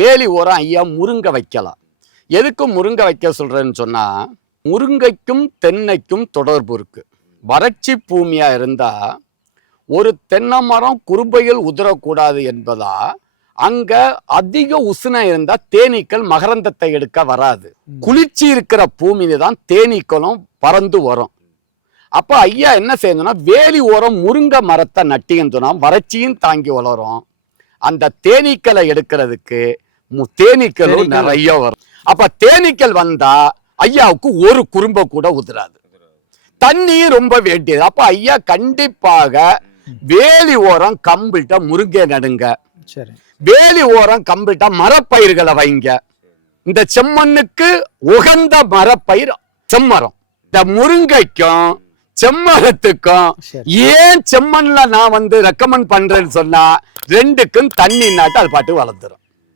வேலி ஓரம் ஐயா முருங்கை வைக்கலாம். எதுக்கு முருங்கை வைக்க சொல்கிறேன்னு சொன்னால் முருங்கைக்கும் தென்னைக்கும் தொடர்பு இருக்குது வறட்சி பூமியாக இருந்தால் ஒரு தென்னை மரம் குறும்பையில் உதிரக்கூடாது என்பதா அங்கே அதிக உசுனம் இருந்தால் தேனீக்கள் மகரந்தத்தை எடுக்க வராது. குளிர்ச்சி இருக்கிற பூமியில தான் தேனீக்களும் பறந்து வரும். அப்போ ஐயா என்ன செய்யணும்னா வேலி ஓரம் முருங்கை மரத்தை நட்டின்னு சொன்னா வறட்சியும் தாங்கி வளரும். அந்த தேனீக்களை எடுக்கிறதுக்கு தேனீக்களும் தேனீக்கள் நிறைய வரும். அப்ப தேனீக்கள் வந்தா ஐயாவுக்கு ஒரு குறும்ப கூட உதிராது. தண்ணி ரொம்ப வேண்டியது. அப்ப ஐயா கண்டிப்பாக வேலி ஓரம் கம்பிட்ட முருங்கை நடுங்க. சரி. வேலி ஓரம் கம்பிட்ட மரப்பயிர்களை வைங்க. இந்த செம்மண்ணுக்கு உகந்த மரப்பயிர் செம்மரம். இந்த முருங்கைக்கும் செம்மரத்துக்கும். ஏன் செம்மண்ல நான் வந்து ரெக்கமெண்ட் பண்றேன்னு சொன்னா ரெண்டுக்கும் தண்ணி நாட்டு அது பாட்டு வளர்ந்துரும்.